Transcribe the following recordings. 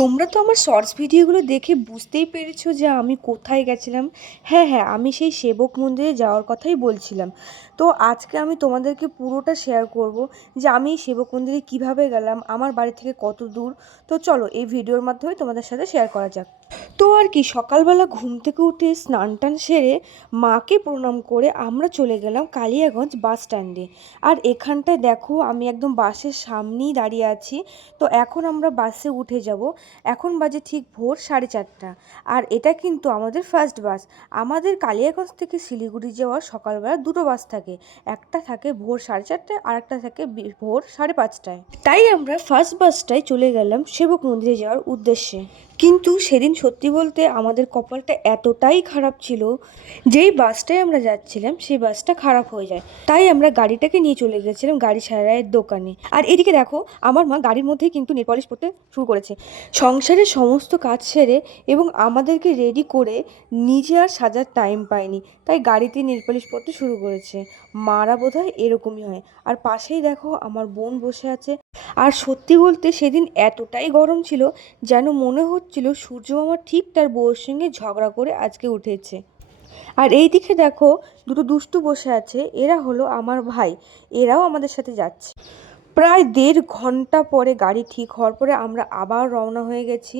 তোমরা তো আমার শর্টস ভিডিওগুলো দেখে বুঝতেই পেরেছো যে আমি কোথায় গেছিলাম। হ্যাঁ, আমি সেই সেবক মন্দিরে যাওয়ার কথাই বলছিলাম। তো আজকে আমি তোমাদেরকে পুরোটা শেয়ার করব যে আমি এই সেবক মন্দিরে কিভাবে গেলাম, আমার বাড়ি থেকে কত দূর। তো চলো এই ভিডিওর মাধ্যমে তোমাদের সাথে শেয়ার করা যাক। তো আর কি, সকালবেলা ঘুম থেকে উঠে স্নান টান সেরে মাকে প্রণাম করে আমরা চলে গেলাম কালিয়াগঞ্জ বাস স্ট্যান্ডে। আর এখানটায় দেখো আমি একদম বাসের সামনেই দাঁড়িয়ে আছি। তো এখন আমরা বাসে উঠে যাব। এখন বাজে ঠিক ভোর 4:30। আর এটা কিন্তু আমাদের ফার্স্ট বাস। আমাদের কালিয়াগঞ্জ থেকে শিলিগুড়ি যাওয়ার সকালবেলা দুটো বাস থাকে। একটা থাকে ভোর 4:30, আর একটা থাকে ভোর 5:30টায়। তাই আমরা ফার্স্ট বাসটায় চলে গেলাম সেবক মন্দিরে যাওয়ার উদ্দেশ্যে। কিন্তু সেদিন সত্যি বলতে আমাদের কপালটা এতটাই খারাপ ছিল, যেই বাসটায় আমরা যাচ্ছিলাম সেই বাসটা খারাপ হয়ে যায়। তাই আমরা গাড়িটাকে নিয়ে চলে গেছিলাম গাড়ি সারাইয়ের দোকানে। আর এদিকে দেখো আমার মা গাড়ির মধ্যেই কিন্তু নেল পলিশ করতে শুরু করেছে। সংসারের সমস্ত কাজ সেরে এবং আমাদেরকে রেডি করে নিজে আর সাজার টাইম পায়নি, তাই গাড়িতে নেল পলিশ করতে শুরু করেছে। মারা বোধহয় এরকমই হয়। আর পাশেই দেখো আমার বোন বসে আছে। আর সত্যি বলতে সেদিন এতটাই গরম ছিল যেন মনে হচ্ছিল সূর্যমামা ঠিক তার বউয়ের সঙ্গে ঝগড়া করে আজকে উঠেছে। আর এই দিকে দেখো দুটো দুষ্টু বসে আছে, এরা হলো আমার ভাই। এরাও আমাদের সাথে যাচ্ছে। প্রায় 1.5 ঘন্টা পরে গাড়ি ঠিক হওয়ার পরে আমরা আবার রওনা হয়ে গেছি।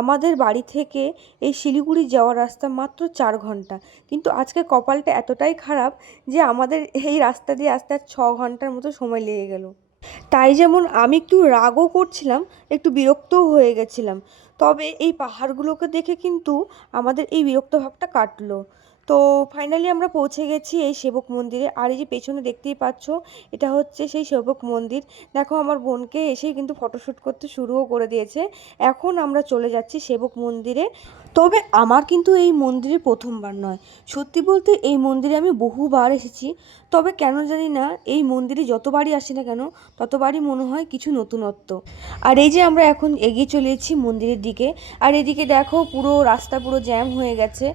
আমাদের বাড়ি থেকে এই শিলিগুড়ি যাওয়ার রাস্তা মাত্র 4 ঘন্টা, কিন্তু আজকে কপালটা এতটাই খারাপ যে আমাদের এই রাস্তা দিয়ে আসতে আর 6 ঘন্টার মতো সময় লেগে গেল। তাই যেমন আমি একটু রাগও করছিলাম, একটু বিরক্তও হয়ে গেছিলাম। তবে এই পাহাড়গুলোকে দেখে কিন্তু আমাদের এই বিরক্ত ভাবটা কাটলো। তো ফাইনালি আমরা পৌঁছে গেছি এই সেবক মন্দিরে। আর এই যে পেছনে দেখতেই পাচ্ছ, এটা হচ্ছে সেই সেবক মন্দির। দেখো আমার বোনকে এসেই কিন্তু ফটোশ্যুট করতে শুরুও করে দিয়েছে। এখন আমরা চলে যাচ্ছি সেবক মন্দিরে। তবে আমার কিন্তু এই মন্দিরে প্রথমবার নয়। সত্যি বলতে এই মন্দিরে আমি বহুবার এসেছি। তবে কেন জানি না এই মন্দিরে যতবারই আসি না কেন ততবারই মনে হয় কিছু নতুনত্ব। আর এই যে আমরা এখন এগিয়ে চলে এসেছি মন্দিরের দিকে। আর এদিকে দেখো পুরো রাস্তা পুরো জ্যাম হয়ে গেছে।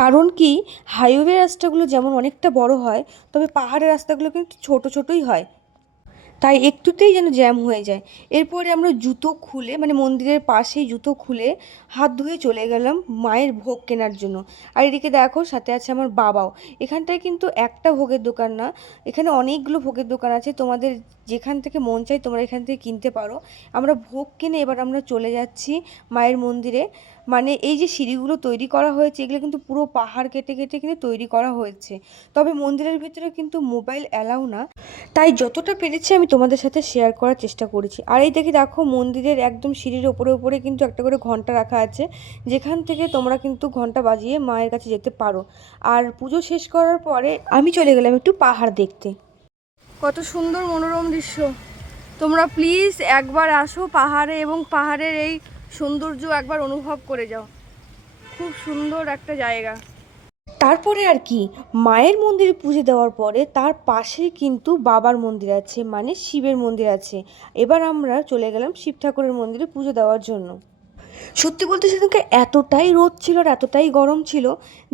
কারণ কি, হাইওয়ে রাস্তাগুলো যেমন অনেকটা বড় হয়, তবে পাহাড়ের রাস্তাগুলো কিন্তু ছোট ছোটই হয়। তাই একটুতেই যেন জ্যাম হয়ে যায়। এরপরে আমরা জুতো খুলে, মানে মন্দিরের পাশেই জুতো খুলে হাত ধুয়ে চলে গেলাম মায়ের ভোগ কেনার জন্য। আর এদিকে দেখো সাথে আছে আমার বাবাও। এখানটায় কিন্তু একটা ভোগের দোকান না, এখানে অনেকগুলো ভোগের দোকান আছে। তোমাদের যেখান থেকে মন চাই তোমরা এখান থেকে কিনতে পারো। আমরা ভোগ কিনে এবার আমরা চলে যাচ্ছি মায়ের মন্দিরে। মানে এই যে সিঁড়িগুলো তৈরি করা হয়েছে এগুলো কিন্তু পুরো পাহাড় কেটে কেটে কিন্তু তৈরি করা হয়েছে। তবে মন্দিরের ভিতরে কিন্তু মোবাইল অ্যালাউ না, তাই যতটা পেরেছি আমি তোমাদের সাথে শেয়ার করার চেষ্টা করেছি। আর এই দেখো মন্দিরের একদম সিঁড়ির ওপরে ওপরে কিন্তু একটা করে ঘন্টা রাখা আছে, যেখান থেকে তোমরা কিন্তু ঘন্টা বাজিয়ে মায়ের কাছে যেতে পারো। আর পুজো শেষ করার পরে আমি চলে গেলাম একটু পাহাড় দেখতে। কত সুন্দর মনোরম দৃশ্য। তোমরা প্লিজ একবার আসো পাহাড়ে এবং পাহাড়ের এই সৌন্দর্য একবার অনুভব করে যাও। খুব সুন্দর একটা জায়গা। তারপরে আর কি, মায়ের মন্দিরে পুজো দেওয়ার পরে তার পাশে কিন্তু বাবার মন্দির আছে, মানে শিবের মন্দির আছে। এবার আমরা চলে গেলাম শিব ঠাকুরের মন্দিরে পুজো দেওয়ার জন্য। সত্যি বলতে সেদিনকে এতটাই রোদ ছিল আর এতটাই গরম ছিল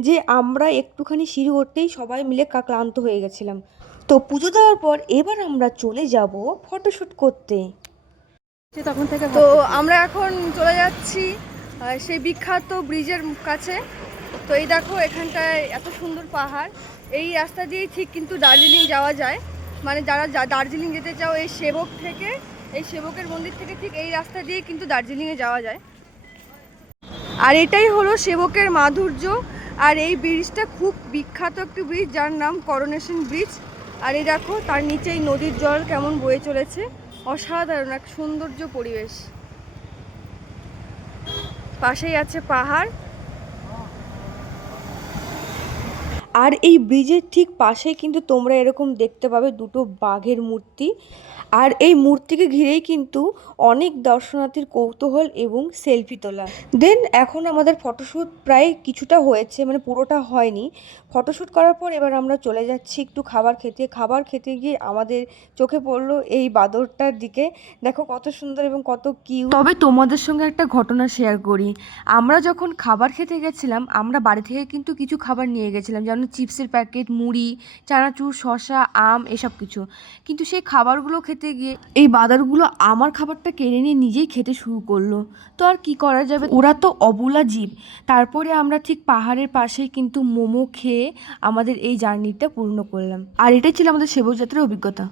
যে আমরা একটুখানি সিঁড়ি উঠতেই সবাই মিলে ক্লান্ত হয়ে গেছিলাম। তো পুজো দেওয়ার পর এবার আমরা চলে যাব ফটোশ্যুট করতে। তখন থেকে তো আমরা এখন চলে যাচ্ছি সেই বিখ্যাত ব্রিজের কাছে। তো এই দেখো এখানটায় এত সুন্দর পাহাড়। এই রাস্তা দিয়েই ঠিক কিন্তু দার্জিলিং যাওয়া যায়। মানে যারা দার্জিলিং যেতে চাও এই সেবক থেকে, এই সেবকের মন্দির থেকে ঠিক এই রাস্তা দিয়ে কিন্তু দার্জিলিংয়ে যাওয়া যায়। আর এটাই হলো সেবকের মাধুর্য। আর এই ব্রিজটা খুব বিখ্যাত একটি ব্রিজ, যার নাম করোনেশন ব্রিজ। আর এই দেখো তার নিচেই নদীর জল কেমন বয়ে চলেছে। অসাধারণ এক সৌন্দর্য পরিবেশ। পাশেই আছে পাহাড়। আর এই ব্রিজের ঠিক পাশেই কিন্তু তোমরা এরকম দেখতে পাবে দুটো বাঘের মূর্তি। আর এই মূর্তিকে ঘিরেই কিন্তু অনেক দর্শনার্থীর কৌতূহল এবং সেলফি তোলা। দেন এখন আমাদের ফটোশ্যুট প্রায় কিছুটা হয়েছে, মানে পুরোটা হয়নি। ফটোশ্যুট করার পর এবার আমরা চলে যাচ্ছি একটু খাবার খেতে। খাবার খেতে গিয়ে আমাদের চোখে পড়লো এই বাঁদরটার দিকে। দেখো কত সুন্দর এবং কত কিউট। তবে তোমাদের সঙ্গে একটা ঘটনা শেয়ার করি। আমরা যখন খাবার খেতে গেছিলাম আমরা বাড়ি থেকে কিন্তু কিছু খাবার নিয়ে গেছিলাম, যেমন চিপসের প্যাকেট, মুড়ি, চানাচুর, শসা, আম, এসব কিছু। কিন্তু সেই খাবারগুলো খেতে খেতে গিয়ে এই বাঁদরগুলো আমার খাবারটা কেড়ে নিয়ে নিজেই খেতে শুরু করলো। তো আর কি করা যাবে, ওরা তো অবলা জীব। তারপরে আমরা ঠিক পাহাড়ের পাশেই কিন্তু মোমো খেয়ে আমাদের এই জার্নিটা পূর্ণ করলাম। আর এটাই ছিল আমাদের সেবক যাত্রার অভিজ্ঞতা।